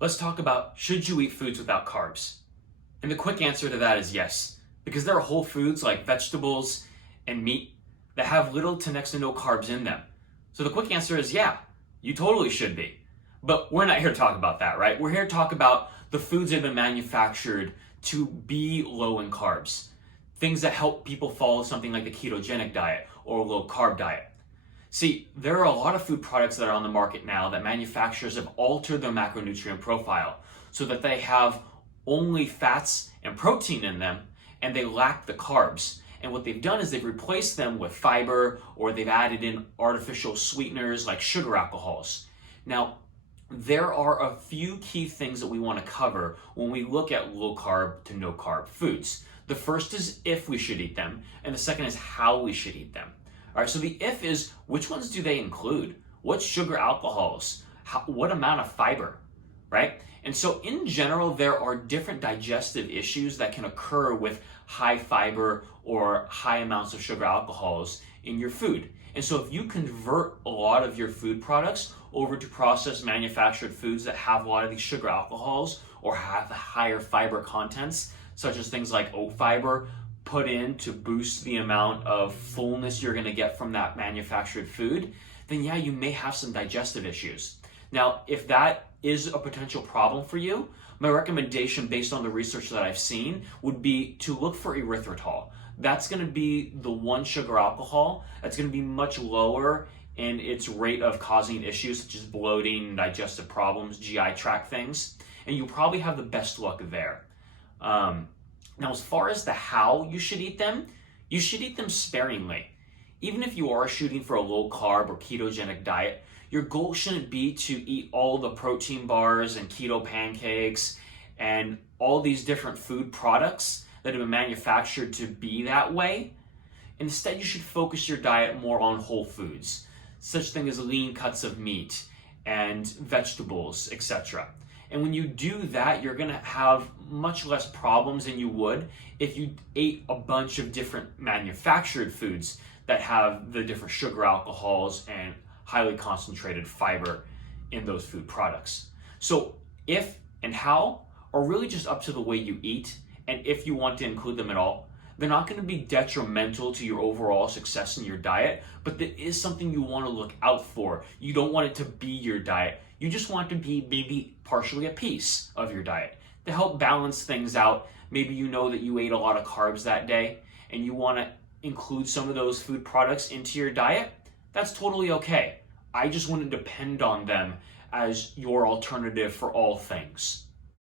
Let's talk about, should you eat foods without carbs? And the quick answer to that is yes, because there are whole foods like vegetables and meat that have little to next to no carbs in them. So the quick answer is yeah, you totally should be. But we're not here to talk about that, right? We're here to talk about the foods that have been manufactured to be low in carbs. Things that help people follow something like the ketogenic diet or a low carb diet. See, there are a lot of food products that are on the market now that manufacturers have altered their macronutrient profile so that they have only fats and protein in them and they lack the carbs. And what they've done is they've replaced them with fiber, or they've added in artificial sweeteners like sugar alcohols. Now, there are a few key things that we want to cover when we look at low carb to no carb foods. The first is if we should eat them, and the second is how we should eat them. All right, so the if is, which ones do they include? What sugar alcohols? What amount of fiber, right? And so in general, there are different digestive issues that can occur with high fiber or high amounts of sugar alcohols in your food. And so if you convert a lot of your food products over to processed manufactured foods that have a lot of these sugar alcohols or have the higher fiber contents, such as things like oat fiber, put in to boost the amount of fullness you're going to get from that manufactured food, then yeah, you may have some digestive issues. Now, if that is a potential problem for you, my recommendation based on the research that I've seen would be to look for erythritol. That's going to be the one sugar alcohol that's going to be much lower in its rate of causing issues such as bloating, digestive problems, GI tract things, and you'll probably have the best luck there. Now, as far as the how you should eat them sparingly. Even if you are shooting for a low carb or ketogenic diet, your goal shouldn't be to eat all the protein bars and keto pancakes and all these different food products that have been manufactured to be that way. Instead, you should focus your diet more on whole foods, such things as lean cuts of meat and vegetables, etc. And when you do that, you're gonna have much less problems than you would if you ate a bunch of different manufactured foods that have the different sugar alcohols and highly concentrated fiber in those food products. So if and how are really just up to the way you eat, and if you want to include them at all. They're not going to be detrimental to your overall success in your diet, but there is something you want to look out for. You don't want it to be your diet. You just want it to be maybe partially a piece of your diet to help balance things out. Maybe you know that you ate a lot of carbs that day and you want to include some of those food products into your diet. That's totally okay. I just wouldn't depend on them as your alternative for all things.